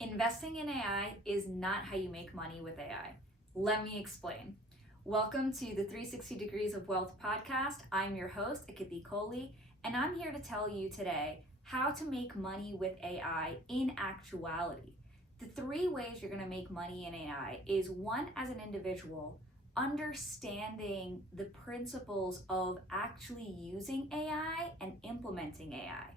Investing in AI is not how you make money with AI. Let me explain. Welcome to the 360 Degrees of Wealth podcast. I'm your host, Akiti, and I'm here to tell you today how to make money with AI in actuality. The three ways you're going to make money in AI is one, as an individual, understanding the principles of actually using AI and implementing AI.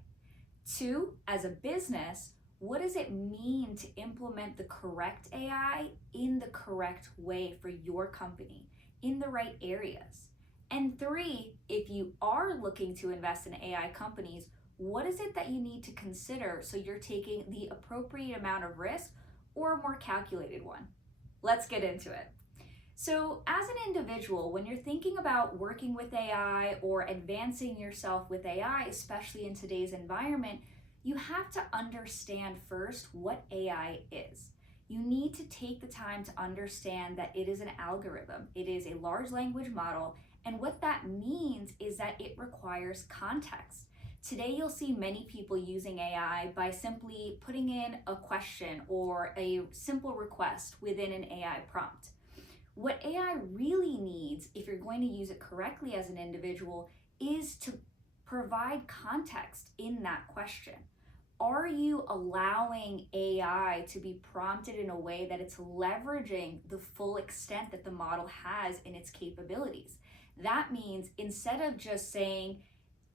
Two, as a business, what does it mean to implement the correct AI in the correct way for your company in the right areas? And three, if you are looking to invest in AI companies, what is it that you need to consider so you're taking the appropriate amount of risk or a more calculated one? Let's get into it. So, as an individual, when you're thinking about working with AI or advancing yourself with AI, especially in today's environment, you have to understand first what AI is. You need to take the time to understand that it is an algorithm, it is a large language model, and what that means is that it requires context. Today, you'll see many people using AI by simply putting in a question or a simple request within an AI prompt. What AI really needs, if you're going to use it correctly as an individual, is to provide context in that question. Are you allowing AI to be prompted in a way that it's leveraging the full extent that the model has in its capabilities? That means instead of just saying,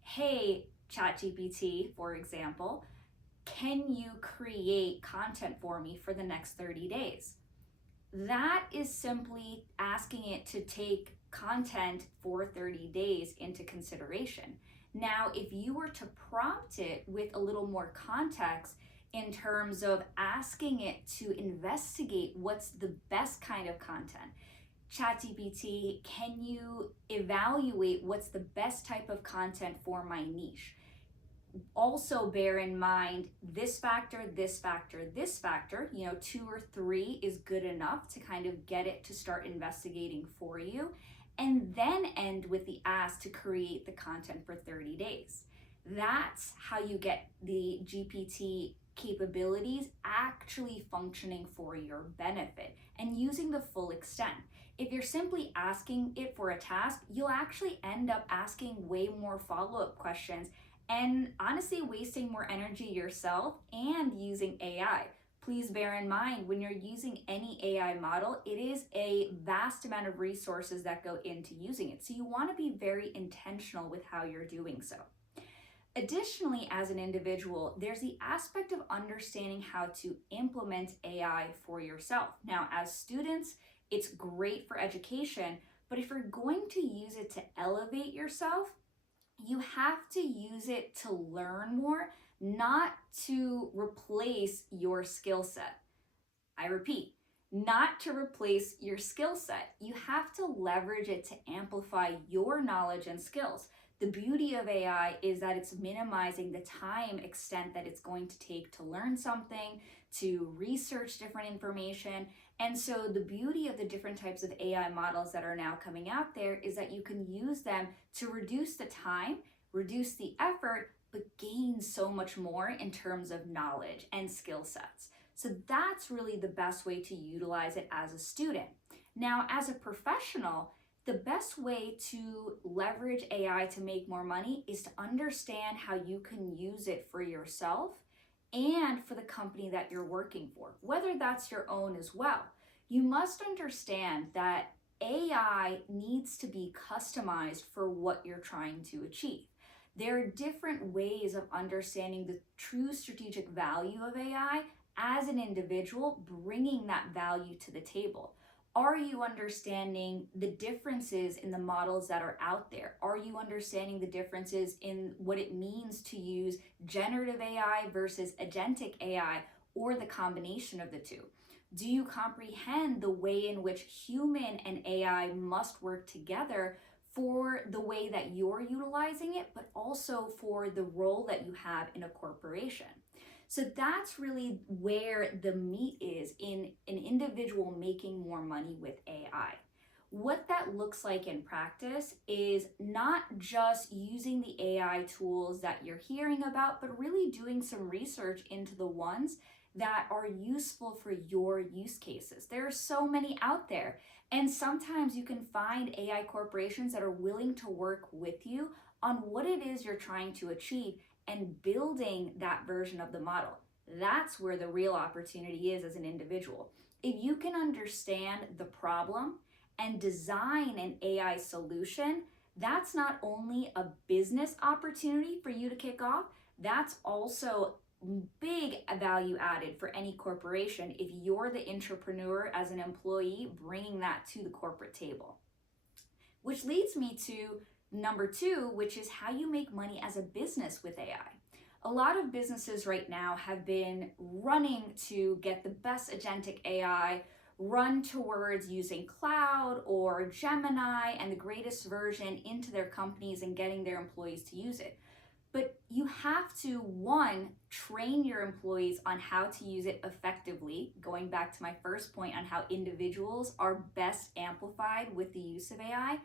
hey, ChatGPT, for example, can you create content for me for the next 30 days? That is simply asking it to take content for 30 days into consideration. Now, if you were to prompt it with a little more context in terms of asking it to investigate what's the best kind of content, ChatGPT, can you evaluate what's the best type of content for my niche? Also bear in mind this factor, this factor, this factor, 2 or 3 is good enough to kind of get it to start investigating for you, and then end with the ask to create the content for 30 days. That's how you get the GPT capabilities actually functioning for your benefit and using the full extent. If you're simply asking it for a task, you'll actually end up asking way more follow-up questions and honestly wasting more energy yourself and using AI. Please bear in mind, when you're using any AI model, it is a vast amount of resources that go into using it. So you want to be very intentional with how you're doing so. Additionally, as an individual, there's the aspect of understanding how to implement AI for yourself. Now, as students, it's great for education, but if you're going to use it to elevate yourself, you have to use it to learn more, not to replace your skill set. I repeat, not to replace your skill set. You have to leverage it to amplify your knowledge and skills. The beauty of AI is that it's minimizing the time extent that it's going to take to learn something, to research different information. And so the beauty of the different types of AI models that are now coming out there is that you can use them to reduce the time, reduce the effort, but gain so much more in terms of knowledge and skill sets. So that's really the best way to utilize it as a student. Now, as a professional, the best way to leverage AI to make more money is to understand how you can use it for yourself and for the company that you're working for, whether that's your own as well. You must understand that AI needs to be customized for what you're trying to achieve. There are different ways of understanding the true strategic value of AI as an individual, bringing that value to the table. Are you understanding the differences in the models that are out there? Are you understanding the differences in what it means to use generative AI versus agentic AI, or the combination of the two? Do you comprehend the way in which human and AI must work together for the way that you're utilizing it, but also for the role that you have in a corporation? So that's really where the meat is in an individual making more money with AI. What that looks like in practice is not just using the AI tools that you're hearing about, but really doing some research into the ones that are useful for your use cases. There are so many out there. And sometimes you can find AI corporations that are willing to work with you on what it is you're trying to achieve and building that version of the model. That's where the real opportunity is as an individual. If you can understand the problem and design an AI solution, that's not only a business opportunity for you to kick off, that's also big value added for any corporation if you're the entrepreneur as an employee bringing that to the corporate table. Which leads me to number 2, which is how you make money as a business with AI. A lot of businesses right now have been running to get the best agentic AI, run towards using cloud or Gemini and the greatest version into their companies and getting their employees to use it. But you have to, 1, train your employees on how to use it effectively, going back to my first point on how individuals are best amplified with the use of AI.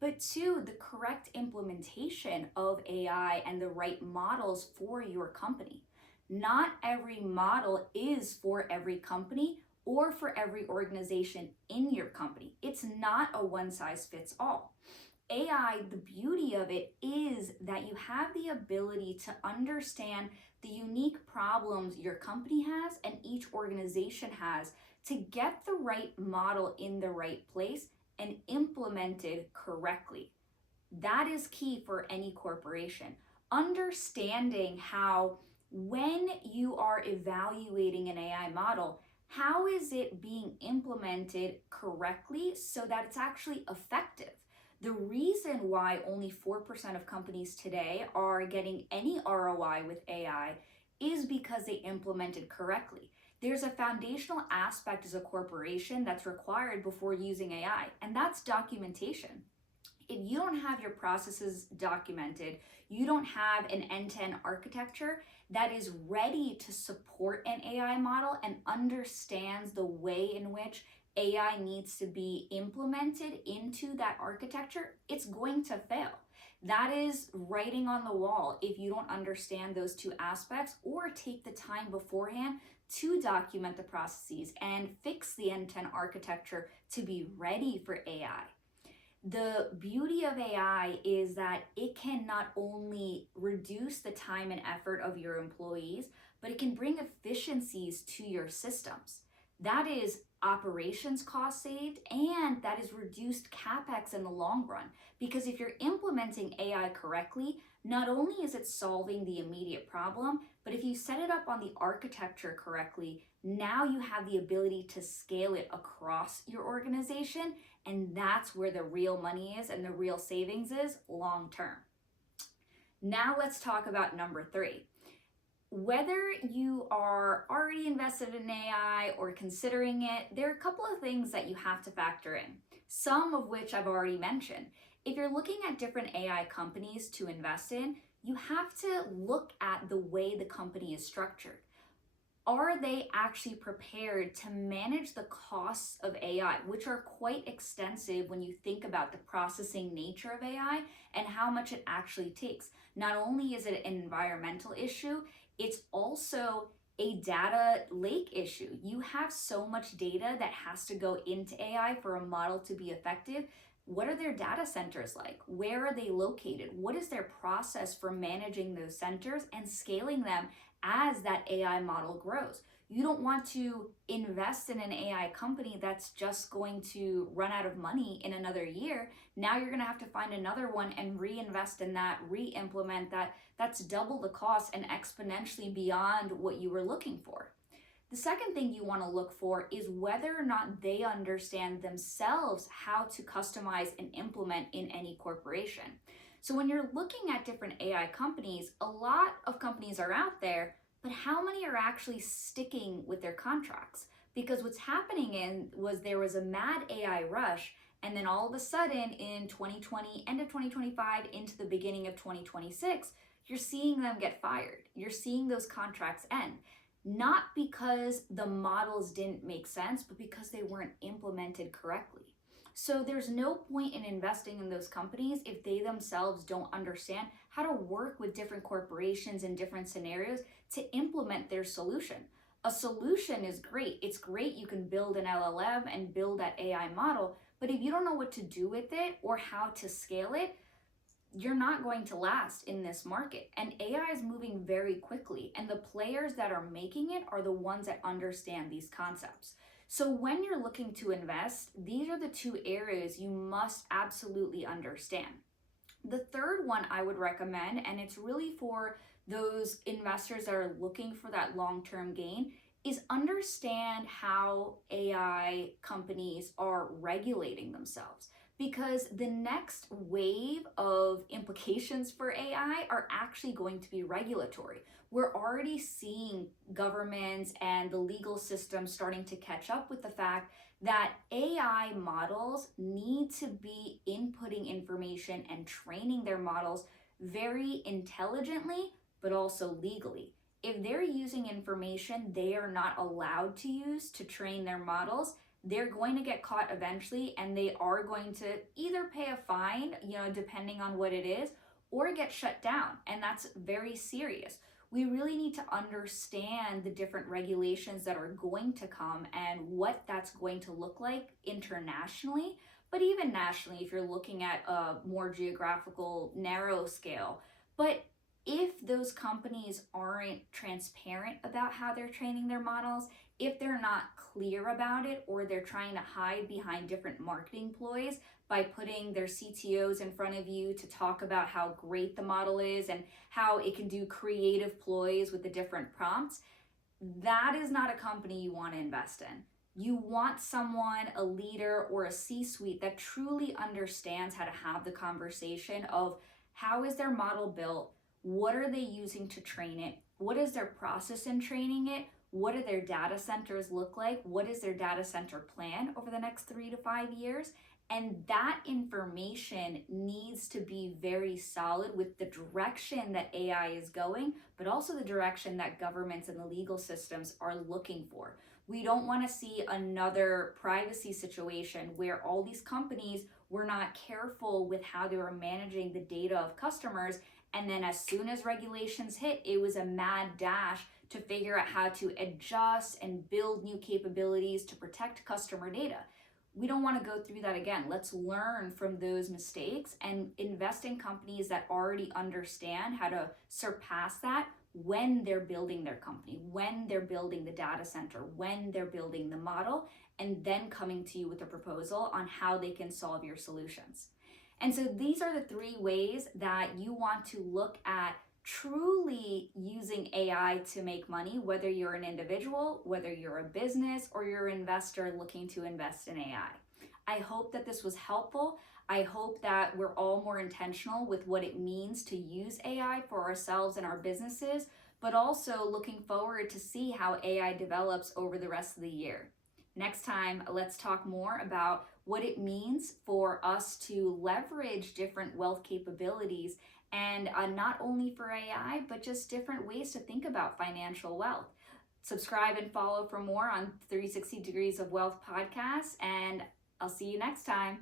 But 2, the correct implementation of AI and the right models for your company. Not every model is for every company or for every organization in your company. It's not a one-size-fits-all. AI, the beauty of it is that you have the ability to understand the unique problems your company has and each organization has to get the right model in the right place and implemented correctly. That is key for any corporation. Understanding how, when you are evaluating an AI model, how is it being implemented correctly so that it's actually effective? The reason why only 4% of companies today are getting any ROI with AI is because they implemented correctly. There's a foundational aspect as a corporation that's required before using AI, and that's documentation. If you don't have your processes documented, you don't have an end-to-end architecture that is ready to support an AI model and understands the way in which AI needs to be implemented into that architecture, it's going to fail. That is writing on the wall if you don't understand those 2 aspects or take the time beforehand to document the processes and fix the end-to-end architecture to be ready for AI. The beauty of AI is that it can not only reduce the time and effort of your employees, but it can bring efficiencies to your systems. That is operations cost saved, and that is reduced CapEx in the long run. Because if you're implementing AI correctly, not only is it solving the immediate problem, but if you set it up on the architecture correctly, now you have the ability to scale it across your organization, and that's where the real money is and the real savings is long term. Now let's talk about number 3. Whether you are already invested in AI or considering it, there are a couple of things that you have to factor in, some of which I've already mentioned. If you're looking at different AI companies to invest in, you have to look at the way the company is structured. Are they actually prepared to manage the costs of AI, which are quite extensive when you think about the processing nature of AI and how much it actually takes? Not only is it an environmental issue, it's also a data lake issue. You have so much data that has to go into AI for a model to be effective. What are their data centers like? Where are they located? What is their process for managing those centers and scaling them as that AI model grows? You don't want to invest in an AI company that's just going to run out of money in another year. Now you're going to have to find another one and reinvest in that, re-implement that. That's double the cost and exponentially beyond what you were looking for. The second thing you want to look for is whether or not they understand themselves how to customize and implement in any corporation. So when you're looking at different AI companies, a lot of companies are out there, but how many are actually sticking with their contracts? Because what's happening there was a mad AI rush, and then all of a sudden in 2020, end of 2025, into the beginning of 2026, you're seeing them get fired. You're seeing those contracts end. Not because the models didn't make sense, but because they weren't implemented correctly. So there's no point in investing in those companies if they themselves don't understand how to work with different corporations in different scenarios to implement their solution. A solution is great. It's great you can build an LLM and build that AI model, but if you don't know what to do with it or how to scale it, you're not going to last in this market. And AI is moving very quickly, and the players that are making it are the ones that understand these concepts. So when you're looking to invest, these are the two areas you must absolutely understand. The third one I would recommend, and it's really for those investors that are looking for that long-term gain, is understand how AI companies are regulating themselves. Because the next wave of implications for AI are actually going to be regulatory. We're already seeing governments and the legal system starting to catch up with the fact that AI models need to be inputting information and training their models very intelligently, but also legally. If they're using information they are not allowed to use to train their models, they're going to get caught eventually, and they are going to either pay a fine, depending on what it is, or get shut down. And that's very serious. We really need to understand the different regulations that are going to come and what that's going to look like internationally, but even nationally if you're looking at a more geographical, narrow scale. But if those companies aren't transparent about how they're training their models, if they're not clear about it, or they're trying to hide behind different marketing ploys by putting their CTOs in front of you to talk about how great the model is and how it can do creative ploys with the different prompts, that is not a company you want to invest in. You want someone, a leader or a C-suite that truly understands how to have the conversation of how is their model built, what are they using to train it, what is their process in training it, what do their data centers look like, what is their data center plan over the next 3 to 5 years. And that information needs to be very solid with the direction that AI is going, but also the direction that governments and the legal systems are looking for. We don't want to see another privacy situation where all these companies were not careful with how they were managing the data of customers, and then as soon as regulations hit, it was a mad dash to figure out how to adjust and build new capabilities to protect customer data. We don't want to go through that again. Let's learn from those mistakes and invest in companies that already understand how to surpass that when they're building their company, when they're building the data center, when they're building the model, and then coming to you with a proposal on how they can solve your solutions. And so these are the 3 ways that you want to look at truly using AI to make money, whether you're an individual, whether you're a business, or you're an investor looking to invest in AI. I hope that this was helpful. I hope that we're all more intentional with what it means to use AI for ourselves and our businesses, but also looking forward to see how AI develops over the rest of the year. Next time, let's talk more about what it means for us to leverage different wealth capabilities, and not only for AI, but just different ways to think about financial wealth. Subscribe and follow for more on 360 Degrees of Wealth podcast, and I'll see you next time.